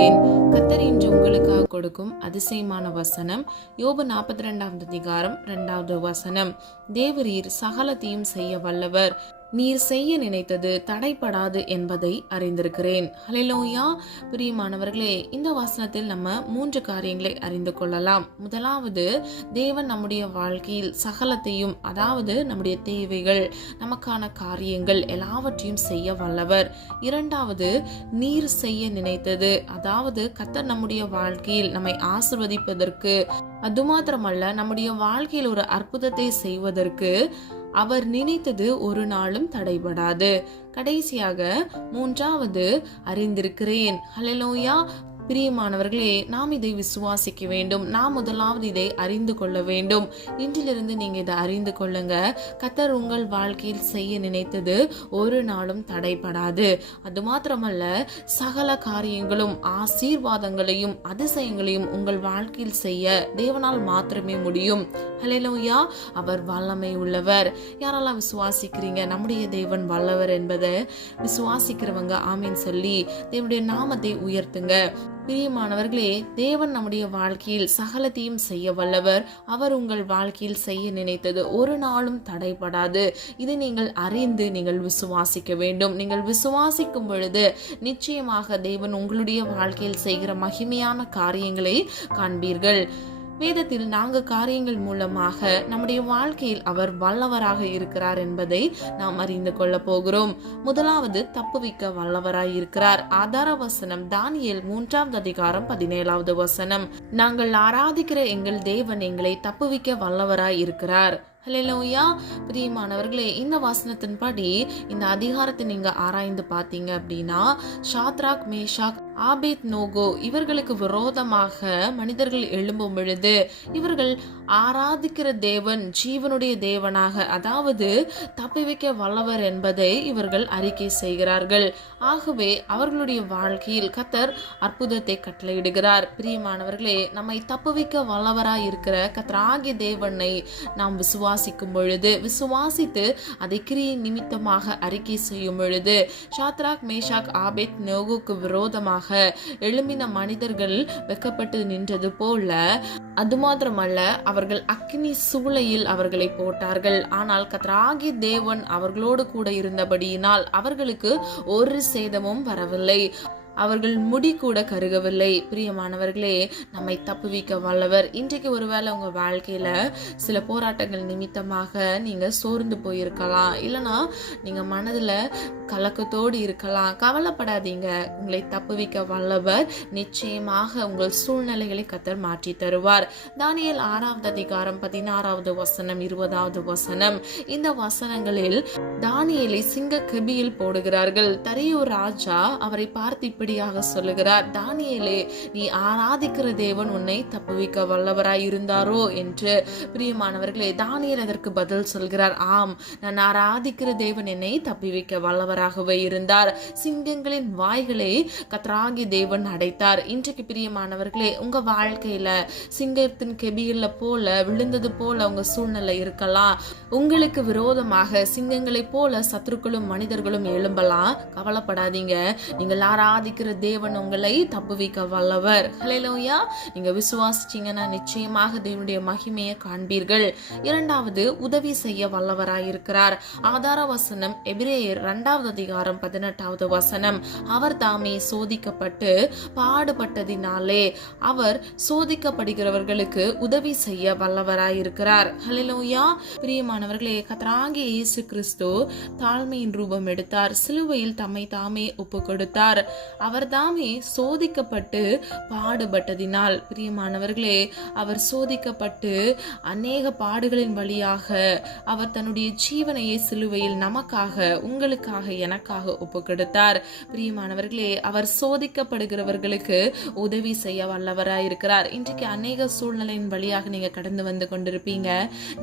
அறிந்திருக்கிறேன். கர்த்தர் இன்று உங்களுக்காக கொடுக்கும் அதிசயமான வசனம் யோபு 42 அதிகாரம் 2வது வசனம். தேவரீர் சகலத்தையும் செய்ய வல்லவர், நீர் செய்ய நினைத்தது தடைப்படாது என்பதை அறிந்திருக்கிறேன். ஹல்லேலூயா. பிரியமானவர்களே, இந்த வசனத்தில் நம்ம 3 காரியங்களை அறிந்து கொள்ளலாம். முதலாவது, தேவன் நம்முடைய வாழ்க்கையில் சகலத்தையும், அதாவது நம்முடைய தேவைகள், நமக்கான காரியங்கள் எல்லாவற்றையும் செய்ய வல்லவர். இரண்டாவது, நீர் செய்ய நினைத்தது, அதாவது கர்த்தர் நம்முடைய வாழ்க்கையில் நம்மை ஆசீர்வதிப்பதற்கு, அது மாத்திரமல்ல நம்முடைய வாழ்க்கையில் ஒரு அற்புதத்தை செய்வதற்கு அவர் நினைத்தது ஒரு நாளும் தடைபடாது. கடைசியாக மூன்றாவது, அறிந்திருக்கிறேன். ஹல்லேலூயா. பிரியமானவர்களே, நாம் இதை விசுவாசிக்க வேண்டும். நாம் முதலாவது இதை அறிந்து கொள்ள வேண்டும். இன்றிலிருந்து நீங்க இதை அறிந்து கொள்ளுங்க. கர்த்தர் உங்கள் வாழ்க்கையில் செய்ய நினைத்தது ஒரு நாளும் தடைபடாது. அது மாத்திரமல்ல, சகல காரியங்களும், ஆசீர்வாதங்களையும் அதிசயங்களையும் உங்கள் வாழ்க்கையில் செய்ய தேவனால் மாத்திரமே முடியும். ஹல்லேலூயா. அவர் வல்லமை உள்ளவர். யாரெல்லாம் விசுவாசிக்கிறீங்க நம்முடைய தேவன் வல்லவர் என்பதை விசுவாசிக்கிறவங்க ஆமீன் சொல்லி தேவனுடைய நாமத்தை உயர்த்துங்க. பிரியமானவர்களே, தேவன் நம்முடைய வாழ்க்கையில் சகலத்தையும் செய்ய வல்லவர். அவர் உங்கள் வாழ்க்கையில் செய்ய நினைத்தது ஒரு நாளும் தடைபடாது. இதை நீங்கள் அறிந்து நீங்கள் விசுவாசிக்க வேண்டும். நீங்கள் விசுவாசிக்கும் பொழுது நிச்சயமாக தேவன் உங்களுடைய வாழ்க்கையில் செய்கிற மகிமையான காரியங்களை காண்பீர்கள். வேதத்தில் 4 காரியங்கள் மூலமாக நம்முடைய வாழ்க்கையில் அவர் வல்லவராக இருக்கிறார் என்பதை நாம் அறிந்து கொள்ள போகிறோம். முதலாவது, தப்புவிக்க வல்லவராய் இருக்கிறார். ஆதார வசனம் தானியேல் 3வது அதிகாரம் 17வது வசனம். நாங்கள் ஆராதிக்கிற எங்கள் தேவன் எங்களை தப்புவிக்க வல்லவராய் இருக்கிறார். ஹல்லேலூயா. பிரியமானவர்களே, இந்த வசனத்தின்படி இந்த அதிகாரத்தை நீங்க ஆராய்ந்து பார்த்தீங்க அப்படின்னா, ஷாத்ராக், மேஷாக், ஆபேத் நோகோ இவர்களுக்கு விரோதமாக மனிதர்கள் எழும்பும் பொழுது இவர்கள் ஆராதிக்கிற தேவன் ஜீவனுடைய தேவனாக, அதாவது தப்புவிக்க வல்லவர் என்பதை இவர்கள் அறிக்கை செய்கிறார்கள். ஆகவே அவர்களுடைய வாழ்க்கையில் கர்த்தர் அற்புதத்தை கட்டளையிடுகிறார். பிரியமானவர்களே, நம்மை தப்புவிக்க வல்லவராய் இருக்கிற கர்த்தராகிய தேவனை நாம் விசுவாசிக்கும் பொழுது, விசுவாசித்து அதை கிரியை நிமித்தமாக அறிக்கை செய்யும் பொழுது, ஷாத்ராக், மேஷாக், ஆபேத் நோகோக்கு விரோதமாக எழும்பின மனிதர்கள் வெக்கப்பட்டு நின்றது போல, அது மாத்திரமல்ல அவர்கள் அக்கினி சூளையில் அவர்களை போட்டார்கள். ஆனால் கர்த்தராகிய தேவன் அவர்களோடு கூட இருந்தபடியினால் அவர்களுக்கு ஒரு சேதமும் வரவில்லை. அவர்கள் முடி கூட கருகவில்லை. பிரியமானவர்களே, நம்மை தப்புவிக்க வல்லவர். இன்றைக்கு ஒருவேளை உங்க வாழ்க்கையில சில போராட்டங்கள் நிமித்தமாக நீங்க சோர்ந்து போயிருக்கலாம், இல்லைன்னா நீங்க மனதுல கலக்கத்தோடு இருக்கலாம். கவலைப்படாதீங்க. உங்களை தப்புவிக்க வல்லவர். நிச்சயமாக உங்கள் சூழ்நிலைகளை கர்த்தர் மாற்றி தருவார். தானியேல் 6வது அதிகாரம் 16வது வசனம் 20வது வசனம். இந்த வசனங்களில் தானியேலை சிங்க கெபியில் போடுகிறார்கள். தரியு ராஜா அவரை பார்த்து இப்படியாக சொல்லுகிறார், தானியேலே, நீ ஆராதிக்கிற தேவன் உன்னை தப்புவிக்க வல்லவராய் இருந்தாரோ என்று. பிரியமானவர்களே, தானியேல் அதற்கு பதில் சொல்கிறார், ஆம், நான் ஆராதிக்கிற தேவன் என்னை தப்புவிக்க வல்லவராகவே இருந்தார். சிங்கங்களின் வாய்களை கர்த்தராகிய தேவன் அடைத்தார். இன்றைக்கு பிரியமானவர்களே, உங்க வாழ்க்கையில சிங்கத்தின் கெபியில போல விழுந்தது போல உங்க சூழ்நிலை இருக்கலாம். உங்களுக்கு விரோதமாக சிங்கங்களை போல சத்துருக்களும் மனிதர்களும் எழும்பலாம். கவலைப்படாதீங்க. நீங்கள் ஆராதிக்கிற தேவன் உங்களை தப்புவிக்க வல்லவர். ஹல்லேலூயா. நீங்க விசுவாசிச்சீங்கன்னா நிச்சயமாக தேவனுடைய மகிமையை காண்பீர்கள். இரண்டாவது, உதவி செய்ய வல்லவராய் இருக்கிறார். ஆதார வசனம் எபிரேயர் 2வது அதிகாரம் 18வது வசனம். அவர் தாமே சோதிக்கப்பட்டு பாடுபட்டதினாலே அவர் சோதிக்கப்படுகிறவர்களுக்கு உதவி செய்ய வல்லவராய் இருக்கிறார். ஹல்லேலூயா. பிரியமானவர்களே, கர்த்தராகிய இயேசு கிறிஸ்து தாழ்மையின் ரூபம் எடுத்தார். சிலுவையில் தம்மை தாமே ஒப்பு கொடுத்தார். அவர் தாமே சோதிக்கப்பட்டு பாடுபட்டதினால், பிரியமானவர்களே, அவர் சோதிக்கப்பட்டு அநேக பாடுகளின் வழியாக அவர் தன்னுடைய ஜீவனையை சிலுவையில் நமக்காக, உங்களுக்காக, எனக்காக ஒப்பு கொடுத்தார். பிரியமானவர்களே, அவர் சோதிக்கப்படுகிறவர்களுக்கு உதவி செய்ய வல்லவராய் இருக்கிறார். இன்றைக்கு அநேக சூழ்நிலையின் வழியாக நீங்க கடந்து வந்து கொண்டிருப்பீங்க.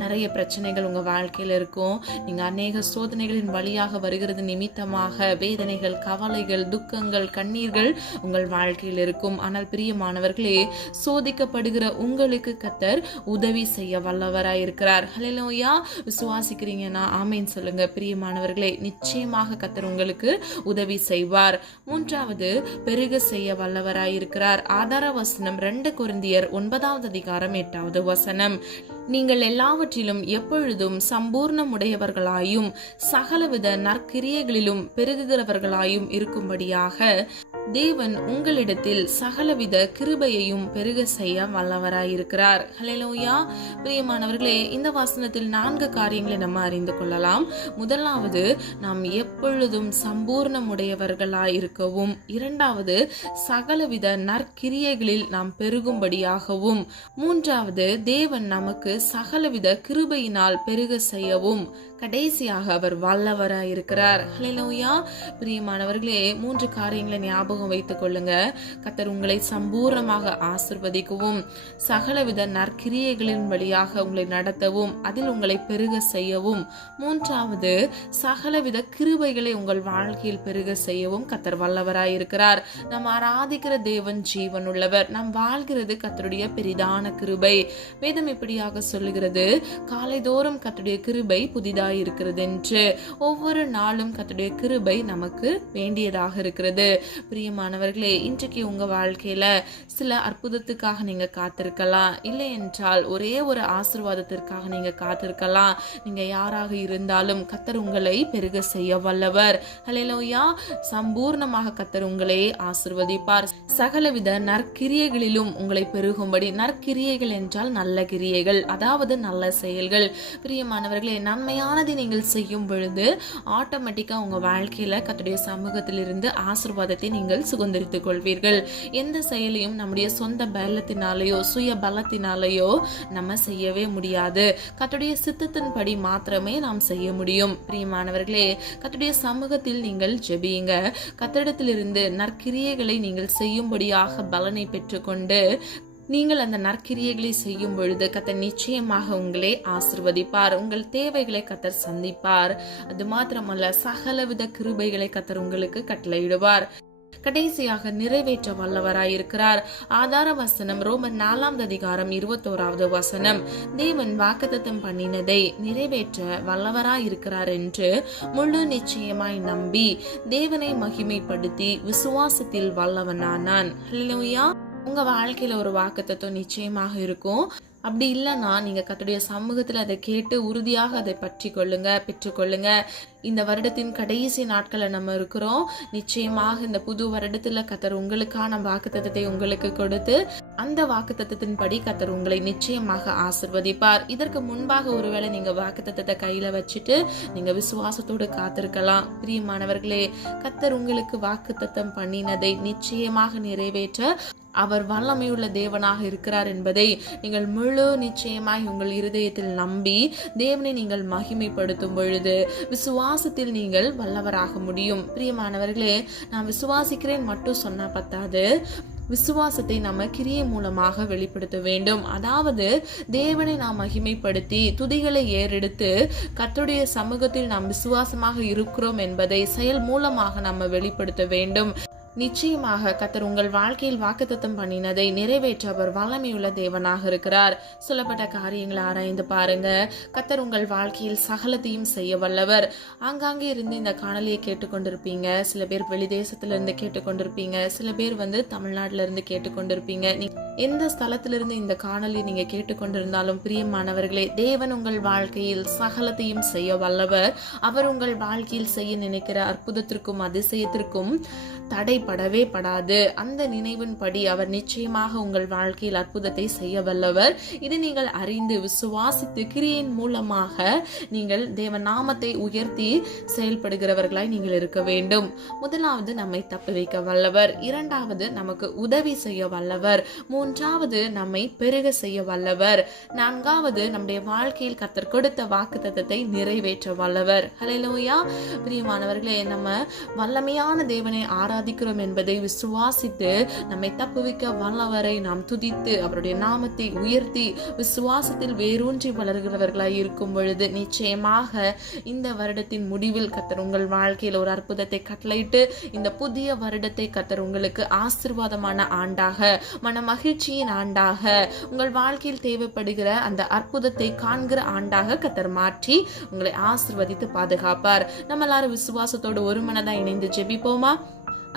நிறைய பிரச்சனைகள் உங்க வாழ்க்கையில இருக்கும். நீங்க அநேக சோதனைகளின் வழியாக வருகிறது நிமித்தமாக வேதனைகள், கவலைகள், துக்கங்கள், கண்ணீர்கள் உங்கள் வாழ்க்கையில் இருக்கும். ஆனால் பிரியமானவர்களே, சோதிக்கப்படுகிற உங்களுக்கு கர்த்தர் உதவி செய்ய வல்லவராய் இருக்கிறார். ஹல்லேலூயா. விசுவாசிக்கிறீங்கன்னா ஆமென் சொல்லுங்க. பிரியமானவர்களே, நிச்சயமாக கர்த்தர் உங்களுக்கு உதவி செய்வார். மூன்றாவது, பெருக செய்ய வல்லவராய் இருக்கிறார். ஆதார வசனம் 2 கொரிந்தியர் 9:8 நீங்கள் எல்லாவற்றிலும் எப்பொழுதும் சம்பூர்ணமுடையவர்களாயும் சகலவித நற்கிரியைகளிலும் பெருகுகிறவர்களாயும் இருக்கும்படியாக தேவன் உங்களிடத்தில் சகலவித கிருபையையும் பெருக செய்ய வல்லவராயிருக்கிறார். ஹல்லேலூயா. பிரியமானவர்களே, இந்த வசனத்தில் 4 காரியங்களை நம்ம அறிந்து கொள்ளலாம். முதலாவது, நாம் எப்பொழுதும் சம்பூர்ணமுடையவர்களாயிருக்கவும். இரண்டாவது, சகலவித நற்கிரியைகளில் நாம் பெருகும்படியாகவும். மூன்றாவது, தேவன் நமக்கு சகலவித கிருபையினால் பெருக செய்யவும். கடைசியாக அவர் வல்லவராயிருக்கிறார். ஹல்லேலூயா. பிரியமானவர்களே, 3 காரியங்களை ஞாபகம் வைத்துக் கொள்ளுங்க. கர்த்தர் உங்களை சம்பூர்ணமாக ஆசீர்வதிக்கவும், சகலவித நற்கிரியைகளின் வழியாக உங்களை நடத்தவும், அதில் உங்களை பெருக செய்யவும். மூன்றாவது, சகலவித கிருபைகளை உங்கள் வாழ்க்கையில் பெருக செய்யவும் கர்த்தர் வல்லவராயிருக்கிறார். நாம் ஆராதிக்கிற தேவன் ஜீவன் உள்ளவர். நாம் வாழ்கிறது கர்த்தருடைய பெரிதான கிருபை. வேதம் இப்படியாக சொல்லுகிறது, காலைதோறும் கர்த்தருடைய கிருபை புதிதாக இருக்கிறது என்று. ஒவ்வொரு நாளும் கர்த்தருடைய கிருபை நமக்கு வேண்டியதாக இருக்கிறது. பிரியமானவர்களே, இன்றைக்கு உங்க வாழ்க்கையில சில அற்புதத்துக்காக நீங்க காத்திருக்கலாம். இல்லை என்றால் ஒரே ஒரு ஆசீர்வாதத்திற்காக நீங்க காத்திருக்கலாம். நீங்க யாராக இருந்தாலும் கர்த்தர் உங்களை பெருக செய்ய வல்லவர். ஹல்லேலூயா. சம்பூர்ணமாக கர்த்தர் உங்களை ஆசீர்வதிப்பார். சகலவித நற்கிரியைகளிலும் உங்களை பெருகும்படி. நற்கிரியைகள் என்றால் நல்ல கிரியைகள், அதாவது நல்ல செயல்கள். பிரியமானவர்களே, நன்மையானதை நீங்கள் செய்யும் பொழுது ஆட்டோமேட்டிக்கா உங்க வாழ்க்கையில கர்த்தருடைய சமூகத்திலிருந்து ஆசீர்வாதத்தை நீங்கள் சுதந்திரித்துக் கொள்வீர்கள். எந்த செயலையும் நம்முடைய சொந்த பலத்தினாலேயோ சுய பலத்தினாலேயோ நம்ம செய்யவே முடியாது. கர்த்தருடைய சித்தத்தின்படி மாத்திரமே நாம் செய்ய முடியும். பிரியமானவர்களே, கர்த்தருடைய சமூகத்தில் நீங்கள் ஜெபியுங்க. கர்த்தரிடத்திலிருந்து நற்கிரியைகளை நீங்கள் செய்யும்படியாக பலனை பெற்றுக்கொண்டு நீங்கள் அந்த நற்கிரியைகளை செய்யும் பொழுது கர்த்தர் நிச்சயமாக உங்களை ஆசீர்வதிப்பார். உங்கள் தேவைகளை கர்த்தர் சந்திப்பார். அது மாத்திரமல்ல, சகலவித கிருபைகளை கர்த்தர் உங்களுக்கு கட்டளையிடுவார். கடைசியாக நிறைவேற்ற வல்லவராயிருக்கிறார். ஆதார வசனம் ரோமர் 4:21 தேவன் வாக்குத்தத்தம் பண்ணினதை நிறைவேற்ற வல்லவராயிருக்கிறார் என்று முழு நிச்சயமாய் நம்பி தேவனை மகிமைப்படுத்தி விசுவாசத்தில் வல்லவனானான். ஹல்லேலூயா. உங்க வாழ்க்கையில ஒரு வாக்குத்தத்தம் நிச்சயமாக இருக்கும். அப்படி இல்லைன்னா நீங்க கர்த்தருடைய சமூகத்துல அதை கேட்டு உறுதியாக அதை பற்றி கொள்ளுங்க, பெற்றுக்கொள்ளுங்க. இந்த வருடத்தின் கடைசி நாட்களை நம்ம இருக்கிறோம். நிச்சயமாக இந்த புது வருடத்துல கர்த்தர் உங்களுக்கான வாக்குத்தத்தத்தை உங்களுக்கு கொடுத்து அந்த வாக்குத்தத்தத்தின்படி கர்த்தர் உங்களை நிச்சயமாக ஆசீர்வதிப்பார். இதற்கு முன்பாக ஒருவேளை நீங்க வாக்குத்தத்தத்தை கையில வச்சுட்டு நீங்க விசுவாசத்தோடு காத்திருக்கலாம். பிரியமானவர்களே, கர்த்தர் உங்களுக்கு வாக்குத்தத்தம் பண்ணினதை நிச்சயமாக நிறைவேற்ற அவர் வல்லமையுள்ள தேவனாக இருக்கிறார் என்பதை நீங்கள் முழு நிச்சயமாய் உங்கள் இருதயத்தில் நம்பி தேவனை நீங்கள் மகிமைப்படுத்தும் பொழுது விசுவாசத்தில் நீங்கள் வல்லவராக முடியும். பிரியமானவர்களே, நான் விசுவாசிக்கிறேன் மட்டும் சொன்னா பத்தாது. விசுவாசத்தை நம்ம கிரியை மூலமாக வெளிப்படுத்த வேண்டும். அதாவது தேவனை நாம் மகிமைப்படுத்தி துதிகளை ஏறெடுத்து கர்த்தருடைய சமூகத்தில் நாம் விசுவாசமாக இருக்கிறோம் என்பதை செயல் மூலமாக நம்ம வெளிப்படுத்த வேண்டும். நிச்சயமாக கர்த்தர் உங்கள் வாழ்க்கையில் வாக்குத்தத்தம் பண்ணினதை நிறைவேற்ற அவர் வல்லமையுள்ள தேவனாக இருக்கிறார். சொல்லப்பட்ட காரியங்களை ஆராய்ந்து பாருங்க. கர்த்தர் உங்கள் வாழ்க்கையில் சகலத்தையும் செய்ய வல்லவர். ஆங்காங்கே இருந்து இந்த காணொலியை கேட்டுக்கொண்டிருப்பீங்க. சில பேர் வெளிதேசத்துல இருந்து கேட்டுக்கொண்டிருப்பீங்க. சில பேர் தமிழ்நாட்டுல இருந்து கேட்டுக்கொண்டிருப்பீங்க. எந்த ஸ்தலத்திலிருந்து இந்த காணொலியை நீங்க கேட்டுக்கொண்டிருந்தாலும் பிரியமானவர்களே, தேவன் உங்கள் வாழ்க்கையில் சகலத்தையும் செய்ய வல்லவர். அவர் உங்கள் வாழ்க்கையில் செய்ய நினைக்கிற அற்புதத்திற்கும் அதிசயத்திற்கும் தடைப்படவே படாது. அந்த நினைவின்படி அவர் நிச்சயமாக உங்கள் வாழ்க்கையில் அற்புதத்தை செய்ய வல்லவர். இது நீங்கள் அறிந்து விசுவாசித்து கிரியின் மூலமாக நீங்கள் தேவ நாமத்தை உயர்த்தி செயல்படுகிறவர்களாய் நீங்கள் இருக்க வேண்டும். முதலாவது, நம்மை தப்பு வைக்க வல்லவர். இரண்டாவது, நமக்கு உதவி செய்ய வல்லவர். மூன்றாவது, நம்மை பெருக செய்ய வல்லவர். நான்காவது, நம்முடைய வாழ்க்கையில் கர்த்தர் கொடுத்த வாக்குத்தத்தத்தை நிறைவேற்ற வல்லவர். ஹல்லேலூயா. பிரியமானவர்களே, நம்ம வல்லமையான தேவனை ஆராதிக்கிறோம் என்பதை விசுவாசித்து நம்மை தப்புவிக்க வல்லவரை நாம் துதித்து அவருடைய நாமத்தை உயர்த்தி விசுவாசத்தில் வேரூன்றி வளர்கிறவர்களாய் இருக்கும் பொழுது நிச்சயமாக இந்த வருடத்தின் முடிவில் கர்த்தர் உங்கள் வாழ்க்கையில் ஒரு அற்புதத்தை கட்டளையிட்டு இந்த புதிய வருடத்தை கர்த்தர் உங்களுக்கு ஆசீர்வாதமான ஆண்டாக, மன மகிழ்ச்சியின் ஆண்டாக, உங்கள் வாழ்க்கையில் தேவைப்படுகிற அந்த அற்புதத்தை காண்கிற ஆண்டாக கர்த்தர் மாற்றி உங்களை ஆசீர்வதித்து பாதுகாப்பார். நம்ம எல்லாரும் விசுவாசத்தோடு ஒரு மனதா இணைந்து ஜெபிப்போமா?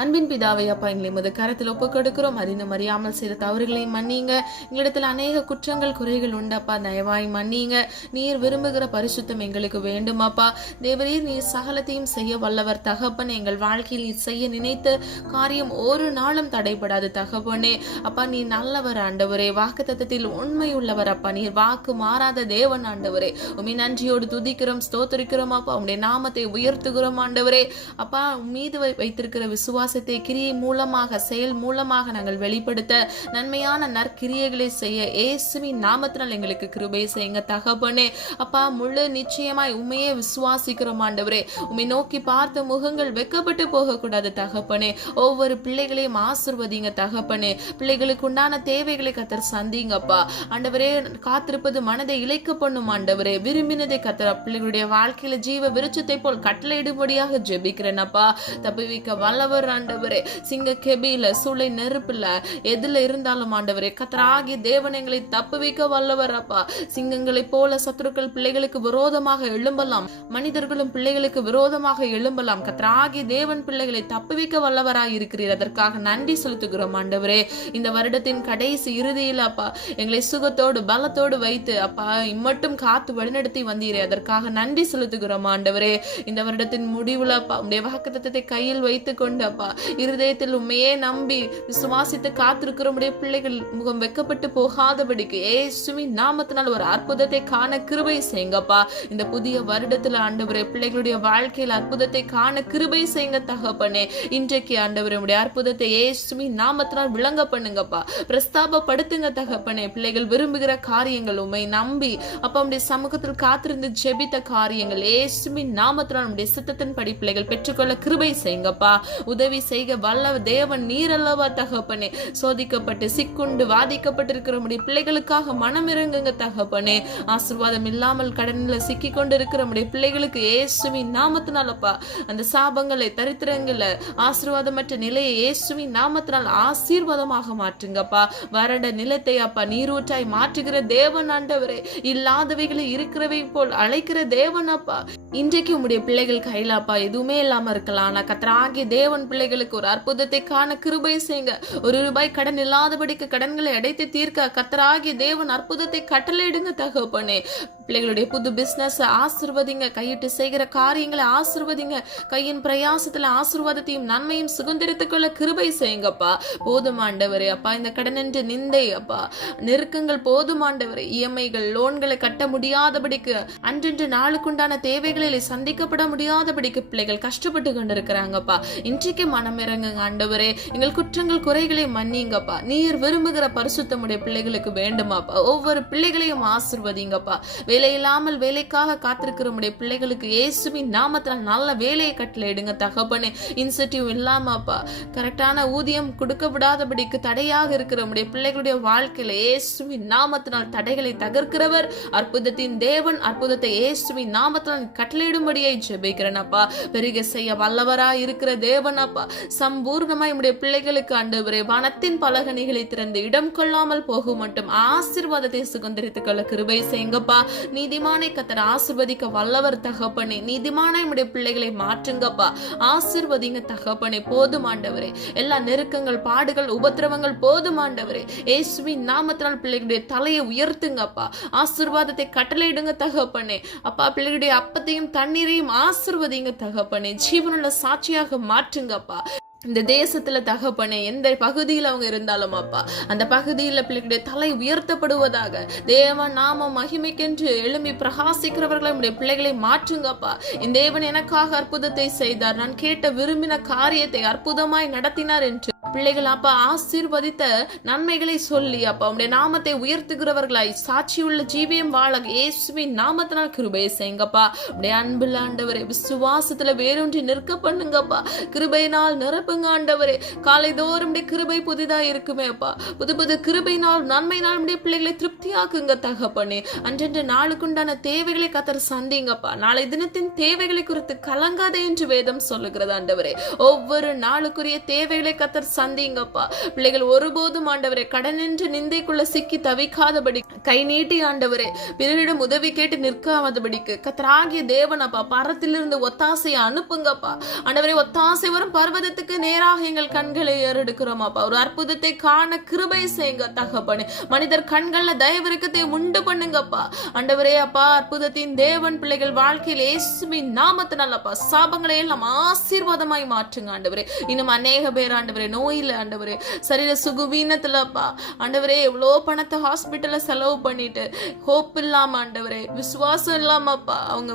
அன்பின் பிதாவை அப்பா, எங்களை உமது கரத்தில் ஒப்புக் கொடுக்கிறோம். அறிந்தும் அறியாமல் செய்த தவறுகளை மன்னிங்க. எங்களிடத்தில் அநேக குற்றங்கள் குறைகள் உண்டப்பா, தயவாய் மன்னிங்க. நீர் விரும்புகிற பரிசுத்தம் எங்களுக்கு வேண்டும் அப்பா. தேவரீர் நீர் சகலத்தையும் செய்ய வல்லவர் தகப்பனே. எங்கள் வாழ்க்கையில் நீர் செய்ய நினைத்த காரியம் ஒரு நாளும் தடைபடாது தகப்பனே. அப்பா நீர் நல்லவர் ஆண்டவரே, வாக்கு தத்தத்தில் உண்மை உள்ளவர் அப்பா. நீர் வாக்கு மாறாத தேவன் ஆண்டவரே. உம்மை நன்றியோடு துதிக்கிறோம், ஸ்தோத்திரிக்கிறோம் அப்பா. உம்முடைய நாமத்தை உயர்த்துகிறோம் ஆண்டவரே. அப்பா மீது வைத்திருக்கிற விசுவாசத்தை கிரியை மூலமாக, செயல் மூலமாக நாங்கள் வெளிப்படுத்த, நன்மையான நற்கிரியைகளை செய்ய இயேசுவின் நாமத்தினால் எங்களுக்கு கிருபை செய்யுங்க தகப்பனே. அப்பா முழு நிச்சயமாய் உண்மையே விசுவாசிக்கிறோம் ஆண்டவரே. உம்மை நோக்கி பார்த்த முகங்கள் வெக்கப்பட்டு போக கூடாது தகப்பனே. ஒவ்வொரு பிள்ளைகளையும் ஆசீர்வதிங்க தகப்பனே. பிள்ளைகளுக்கு உண்டான தேவைகளை கர்த்தர் சந்திங்கப்பா ஆண்டவரே. காத்திருப்பது மனதை இளைக்க பண்ணும் ஆண்டவரே. விரும்பினதை கர்த்தர் பிள்ளைகளுடைய வாழ்க்கையில ஜீவ விருட்சத்தை போல் கட்டளையிடும்படியாக ஜெபிக்கிறேன் அப்பா. தப்புவிக்க வல்லவர் ஆண்டவரே. சிங்க கெபியில, சூளை நெருப்புல, எதுல இருந்தாலும் ஆண்டவரே கர்த்தராகிய தேவன் எங்களை தப்புவிக்க வல்லவர் அப்பா. சிங்கங்களை போல சத்துருக்கள் பிள்ளைகளுக்கு விரோதமாக எழும்பலாம், மனிதர்களும் பிள்ளைகளுக்கு விரோதமாக எழும்பலாம். கர்த்தராகிய தேவன் பிள்ளைகளை தப்புவிக்க வல்லவராய் இருக்கிறீர். அதற்காக நன்றி செலுத்துகிறோம் ஆண்டவரே. இந்த வருடத்தின் கடைசி இறுதியில் அப்பா எங்களை சுகத்தோடு பலத்தோடு வைத்து அப்பா இம்மட்டும் காத்து வழிநடத்தி வந்தீரே, அதற்காக நன்றி செலுத்துகிறோம் ஆண்டவரே. இந்த வருடத்தின் முடிவுல அப்பா உடைய வாக்குத்தத்தத்தை கையில் வைத்துக் கொண்டு அப்பா இருதயத்தில் உண்மையே நம்பி விசுவாசித்து காத்திருக்கிறோமுடைய பிள்ளைகள் முகம் வெக்கப்பட்டு போகாதபடிக்கு இயேசுவின் நாமத்தினால் ஒரு அற்புதத்தை காண கிருபை செய்யுங்கப்பா. இந்த புதிய வருடத்துல ஆண்டவரே பிள்ளைகளுடைய வாழ்க்கையில் அற்புதத்தை காண கிருபை செய்யுங்க தகப்பனே. இன்றைக்கு ஆண்டவரே உடைய அற்புதத்தை இயேசுவின் நாமத்தினால் விளங்க பண்ணுங்கப்பா, பிரஸ்தாபப்படுத்துங்க தகப்பனே. பிள்ளைகள் விரும்புகிற காரியங்கள் உண்மை நம்பி அப்பா உடைய சமூகத்தில் காத்திருந்து ஜெபித்த காரியங்கள் இயேசுவின் நாமத்தினால் உடைய சித்தத்தின் படி பிள்ளைகள் பெற்றுக்கொள்ள கிருபை செய்யுங்கப்பா. உதவி செய்க வல்ல தேவன் நீர் அல்லவா தகப்பனே. சோதிக்கப்பட்டு சிக்குண்டு வாதிக்கப்பட்டிருக்கிற முடிய பிள்ளைகளுக்காக மனம் இறங்குங்க தகப்பனே. ஆசீர்வாதம் இல்லாமல் கடனில சிக்கி கொண்டு இருக்கிற முடிய பிள்ளைகளுக்கு இயேசுவின் நாமத்தினாலப்பா அந்த சாபங்களை, தரித்திரங்களை, ஆசீர்வாதமற்ற நிலையை இயேசுவின் நாமத்தினால் ஆசீர்வாதமாக மாற்றுங்கப்பா. வறண்ட நிலத்தை அப்பா நீரூற்றாய் மாற்றுகிற தேவன் ஆண்டவரே. இல்லாதவைகளை இருக்கிறவை போல் அழைக்கிற தேவன் அப்பா. இன்றைக்கு உம்முடைய பிள்ளைகள் கையில அப்பா எதுவுமே இல்லாம இருக்கலாம், ஆனா கர்த்தராகிய தேவன் பிள்ளைகளுக்கு ஒரு அற்புதத்தை காண கிருபை செய்யுங்க. ₹1 கடன் இல்லாதபடிக்கு கடன்களை அடைத்து தீர்க்க கர்த்தராகிய தேவன் அற்புதத்தை கட்டளையிடுங்க தகப்பனே. பிள்ளைகளுடைய புது பிசினஸ் ஆசீர்வதிங்க, கையிட்டு செய்கிற காரியங்களை ஆசீர்வதிங்க. கையின் பிரயாசத்துல ஆசீர்வாதத்தையும் நன்மையும் சுதந்திரத்துக் கொள்ள கிருபை செய்யுங்கப்பா. போதுமாண்டவரே அப்பா இந்த கடன் என்று நிந்தை அப்பா நெருக்கங்கள் போதுமாண்டவரே. இஎம்ஐகள், லோன்களை கட்ட முடியாதபடிக்கு, அன்றென்று நாளுக்குண்டான தேவைகளில் சந்திக்கப்பட முடியாதபடிக்கு பிள்ளைகள் கஷ்டப்பட்டு கொண்டிருக்கிறாங்கப்பா. இன்றைக்கு மனம் இறங்குங்க ஆண்டவரே. எங்கள் குற்றங்கள் குறைகளை மன்னிங்கப்பா. நீர் விரும்புகிற பரிசுத்தமுடைய பிள்ளைகளுக்கு வேண்டுமாப்பா. ஒவ்வொரு பிள்ளைகளையும் ஆசீர்வதிங்கப்பா. வேலை இல்லாமல் வேலைக்காக காத்திருக்கிற பிள்ளைகளுக்கு இயேசுவின் நாமத்தினால் நல்ல வேலையை கட்டளையிடுங்க தகப்பனே. இன்சென்டிவ் இல்லாமப்பா கரெக்டான ஊதியம் கொடுக்க விடாதபடிக்கு தடையாக இருக்கிற பிள்ளைகளுடைய வாழ்க்கையில இயேசுவின் நாமத்தினால் தடைகளை தகர்க்கிறவர் அற்புதத்தின் தேவன். அற்புதத்தை இயேசுவின் நாமத்தினால் கட்டளையிடும்படியை ஜெபிக்கிறேன் அப்பா. பெருக செய்ய வல்லவரா இருக்கிற தேவன் அப்பா. சம்பூர்ணமாய் உடைய பிள்ளைகளுக்கு ஆண்டவரே வனத்தின் பலகணிகளை திறந்து இடம் கொள்ளாமல் போகும் மட்டும் ஆசீர்வாதத்தை சுதந்திரித்துக் கொள்ள கிருபை செய்யுங்கப்பா. நீதிமானை கர்த்தர் ஆசீர்வதிக்க வல்லவர் தகப்பனே. நீதிமானை உடைய பிள்ளைகளை மாற்றுங்கப்பா. ஆசீர்வதிங்க தகப்பனே. போதுமாண்டவரே எல்லா நெருக்கங்கள், பாடுகள், உபத்திரவங்கள் போதுமாண்டவரே. இயேசுவின் நாமத்தினால் பிள்ளைகளுடைய தலையை உயர்த்துங்கப்பா. ஆசீர்வாதத்தை கட்டளையிடுங்க தகப்பனே. அப்பா பிள்ளைகளுடைய அப்பத்தையும் தண்ணீரையும் ஆசீர்வதிங்க தகப்பனே. ஜீவனுள்ள சாட்சியாக மாற்றுங்கப்பா. இந்த தேசத்துல தகப்பனே எந்த பகுதியில் அவங்க இருந்தாலும் அப்பா அந்த பகுதியில் பிள்ளைகளுடைய தலை உயர்த்தப்படுவதாக. தேவ நாம மகிமைக்கென்று எழும்பி பிரகாசிக்கிறவர்களை உடைய பிள்ளைகளை மாற்றுங்கப்பா. இந்த தேவன் எனக்காக அற்புதத்தை செய்தார், நான் கேட்ட விரும்பின காரியத்தை அற்புதமாய் நடத்தினார் என்று பிள்ளைகள் அப்பா ஆசீர்வதித்த நன்மைகளை சொல்லி அப்பா உம்முடைய நாமத்தை உயர்த்துகிறவர்களாய் சாட்சியுள்ள ஜீவியம் வாழ இயேசுவின் நாமத்தினால் கிருபை செய்யுங்கப்பா. உம்முடைய அன்புள்ள ஆண்டவரே விசுவாசத்துல வேரூன்றி நிற்க பண்ணுங்கப்பா. கிருபையினால் நிரப்புங்க ஆண்டவரே. காலை தோறும் கிருபை புதிதா இருக்குமே அப்பா. புது புது கிருபையினால் நன்மையினால் உடைய பிள்ளைகளை திருப்தியாக்குங்க தகப்பனே. அன்றென்று நாளுக்குண்டான தேவைகளை கத்தர் சந்திங்கப்பா. நாளை தினத்தின் தேவைகளை குறித்து கலங்காதே என்று வேதம் சொல்லுகிறது ஆண்டவரே. ஒவ்வொரு நாளுக்குரிய தேவைகளை கத்தர் சந்திங்கப்பா. பிள்ளைகள் ஒருபோதும் ஆண்டவரே கடன் என்று நிந்தைக்குள்ள சிக்கி தவிக்காதபடி கை நீட்டி ஆண்டவரே பிறரிடம் உதவி கேட்டு நிற்காதபடிக்கு கத்தராகிய தேவன் அப்பா பரத்திலிருந்து ஒத்தாசையை அனுப்புங்கப்பா. ஆண்டவரே ஒத்தாசை வரும் பர்வதத்துக்கு நேராக எங்கள் கண்களை ஏறெடுக்கிறோம் அப்பா. ஒரு அற்புதத்தை காண கிருபை செய்யுங்க தகப்பனே. மனிதர் கண்கள்ல தயவிறக்கத்தை உண்டு பண்ணுங்கப்பா. ஆண்டவரே அப்பா அற்புதத்தின் தேவன் பிள்ளைகள் வாழ்க்கையில் இயேசுவின் நாமத்தினால் அப்பா சாபங்களை எல்லாம் ஆசீர்வாதமாய் மாற்றுங்க ஆண்டவரே. இன்னும் அநேக பேர் ஆண்டவரே நோயில ஆண்டவரே சரீர சுகுவீனத்துல அப்பா ஆண்டவரே எவ்வளோ பணத்தை ஹாஸ்பிட்டல்ல செலவு பண்ணிட்டு ஹோப் இல்லாம ஆண்டவரே விசுவாசம் இல்லாமப்பா அவங்க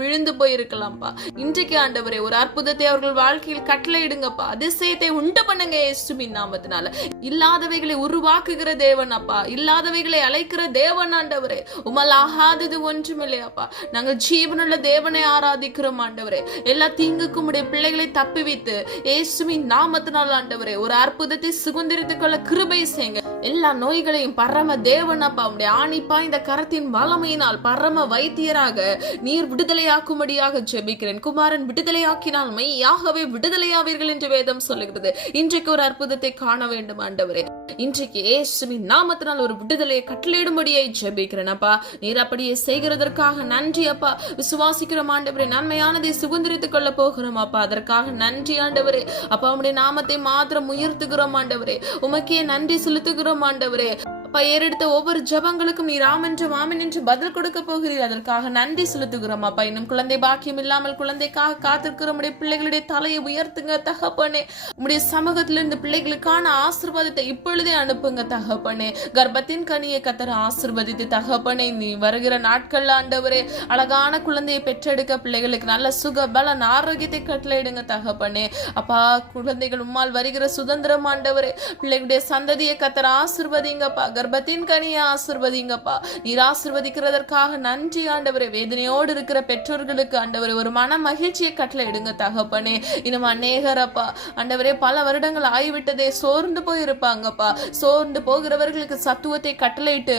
விழுந்து போயிருக்கலாம்ப்பா. இன்றைக்கு ஆண்டவரே ஒரு அற்புதத்தை அவர்கள் வாழ்க்கையில் கட்டளையிடுங்கப்பா. அதிசயத்தை உண்டு பண்ணுங்க இயேசுவின் நாமத்தினால. இல்லாதவைகளை உருவாக்குகிற தேவன் அப்பா, இல்லாதவைகளை அழைக்கிற தேவன் ஆண்டவரே. உம்மால் ஆகாதது ஒன்றுமில்லையாப்பா. நாங்கள் ஜீவனுள்ள தேவனை ஆராதிக்கிறோம் ஆண்டவரே. எல்லா தீங்குக்கும் உடைய பிள்ளைகளை தப்பிவித்து இயேசுவின் நாமத்தினால் ஆண்டவரே ஒரு அற்புதத்தை சுதந்திரித்துக் கொள்ள கிருபை செய்யுங்க. எல்லா நோய்களையும் பரம தேவன் அப்பா உடைய ஆணிப்பா இந்த கரத்தின் வல்லமையினால் பரம வைத்தியராக நீர் விடுதலையாக்கும்படியாக ஜெபிக்கிறேன். குமாரன் விடுதலையாக்கினால் மெய்யாகவே விடுதலையாவீர்கள் என்று வேதம் சொல்லுகிறது. இன்றைக்கு ஒரு அற்புதத்தை காண வேண்டும் ஆண்டவரே. இன்றைக்கு இயேசுவின் நாமத்தினால் ஒரு விடுதலையை கட்டளையிடும்படியை ஜெபிக்கிறேன் அப்பா. நீர் அப்படியே செய்கிறதற்காக நன்றி அப்பா. விசுவாசிக்கிறோம் ஆண்டவரே. நன்மையானதை சுதந்திரித்துக் கொள்ள போகிறோம் அப்பா. அதற்காக நன்றி ஆண்டவரே. அப்பா உம்முடைய நாமத்தை மாத்திரம் உயர்த்துகிறோம் ஆண்டவரே. உமக்கே நன்றி செலுத்துகிறோம் ஆண்டவரே. அப்பா ஏறெடுத்த ஒவ்வொரு ஜபங்களுக்கும் நீர் ஆமென் என்று பதில் கொடுக்க போகிறீர். அதற்காக நன்றி செலுத்துகிறோம் அப்பா. இன்னும் குழந்தை பாக்கியம் இல்லாமல் குழந்தைக்காக காத்திருக்கிற உடைய பிள்ளைகளுடைய தலையை உயர்த்துங்க தகப்பனே. உடைய சமூகத்திலிருந்து பிள்ளைகளுக்கான ஆசீர்வாதத்தை இப்பொழுதே அனுப்புங்க தகப்பனே. கர்ப்பத்தின் கனியை கத்தர ஆசீர்வதித்து தகப்பனே நீ வருகிற நாட்கள் ஆண்டவரே அழகான குழந்தையை பெற்றெடுக்க பிள்ளைகளுக்கு நல்ல சுக பலன் ஆரோக்கியத்தை கட்டளையிடுங்க தகப்பனே. அப்பா குழந்தைகள் உம்மால் வருகிற சுதந்திரம் ஆண்டவரே. பிள்ளைகளுடைய சந்ததியை கத்தர ஆசீர்வதிங்கப்பா. கர்ப்பத்தின் கனியை ஆசீர்வதிங்கப்பா. நீர் ஆசீர்வதிக்கிறதற்காக நன்றி ஆண்டவரே. வேதனையோடு இருக்கிற பெற்றோர்களுக்கு ஆண்டவரே ஒரு மன மகிழ்ச்சியை கட்டளையிடுங்க தகப்பனே. இன்னும் அநேகர் அப்பா ஆண்டவரே பல வருடங்கள் ஆகிவிட்டதே சோர்ந்து போயிருப்பாங்கப்பா. சோர்ந்து போகிறவர்களுக்கு சத்துவத்தை கட்டளையிட்டு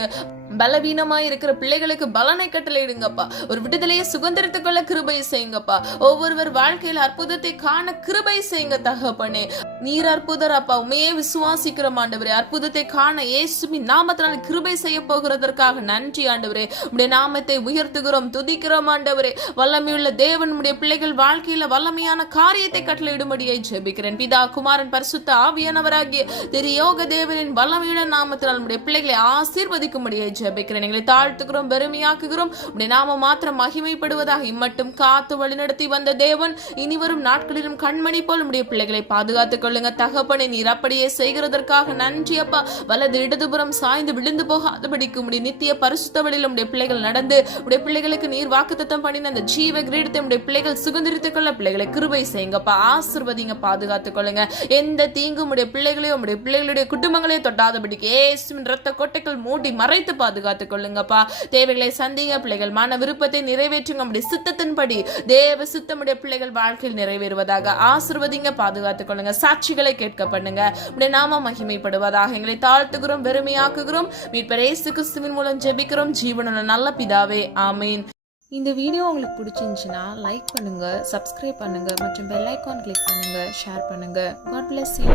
பலவீனமாய் இருக்கிற பிள்ளைகளுக்கு பலனை கட்டளையிடுங்கப்பா. ஒரு விடுதலையை சுதந்திரத்துக் கொள்ள கிருபை செய்யுங்கப்பா. ஒவ்வொருவர் வாழ்க்கையில் அற்புதத்தை காண கிருபை செய்யுங்க தகப்பனே. நீர் அற்புதர் அப்பா. உண்மையே விசுவாசிக்கிறோம் ஆண்டவரே. அற்புதத்தை காண இயேசுவின் நாமத்தினால் கிருபை செய்ய போகிறதற்காக நன்றி ஆண்டவரே. உடைய நாமத்தை உயர்த்துகிறோம் துதிக்கிறோம் ஆண்டவரே. வல்லமையுள்ள தேவன் உடைய பிள்ளைகள் வாழ்க்கையில வல்லமையான காரியத்தை கட்டளையிடும்படியை ஜெபிக்கிறேன். பிதா குமாரன் பரிசுத்த ஆவியானவராகிய திரு யோக தேவனின் வல்லமையுள்ள நாமத்தினால் உடைய பிள்ளைகளை ஆசீர்வதிக்கும்படியை ஜெபிக்கிறேன். எங்களை தாழ்த்துகிறோம் பெருமையாக்குகிறோம். உடைய நாம மாத்திரம் மகிமைப்படுவதாக இம்மட்டும் காத்து வழிநடத்தி வந்த தேவன் இனி வரும் நாட்களிலும் கண்மணி போல் உடைய பிள்ளைகளை பாதுகாத்துக் கொள்ளுங்க தகப்பனே. நீர் அப்படியே செய்கிறதற்காக நன்றி அப்பா. வலது இடதுபுறம் சாய்ந்து விழுந்து போகாதபடிக்கு உடைய நித்திய பரிசுத்த வழியில் உடைய பிள்ளைகள் நடந்து உடைய பிள்ளைகளுக்கு நீர் வாக்குத்தத்தம் பண்ணின அந்த ஜீவ கிரீடத்தை உடைய பிள்ளைகள் சுதந்திரித்துக் கொள்ள பிள்ளைகளை கிருபை செய்யுங்கப்பா. ஆசீர்வதிங்க பாதுகாத்துக் கொள்ளுங்க. எந்த தீங்கும் உடைய பிள்ளைகளையும் உடைய பிள்ளைகளுடைய குடும்பங்களையும் தொட்டாதபடிக்கு இயேசுவின் இரத்த கோட்டைகள் மூடி மறைத்து பாதுகாத்துக் கொள்ளுங்கப்பா. தேவைகளை சந்திங்க. பிள்ளைகள் மன விருப்பத்தை நிறைவேற்றுங்க. உடைய சித்தத்தின்படி தேவ சித்தமுடைய பிள்ளைகள் வாழ்க்கையில் நிறைவேறுவதாக ஆசீர்வதிங்க பாதுகாத்துக் கொள்ளுங்க. சாட்சிகளை கேட்க பண்ணுங்க. உடைய நாம மகிமைப்படுவதாக எங்களை தாழ்த்துகிறோம் பெருமையாக்குகிறோம். மீட்பர் இயேசு கிறிஸ்துவின் மூலம் ஜெபிக்கிறோம் ஜீவனுள்ள நல்ல பிதாவே ஆமீன். இந்த வீடியோ உங்களுக்கு பிடிச்சிருந்துச்சுன்னா லைக் பண்ணுங்க, சப்ஸ்கிரைப் பண்ணுங்க மற்றும் பெல் ஐகான் கிளிக் பண்ணுங்க, ஷேர் பண்ணுங்க. God bless you.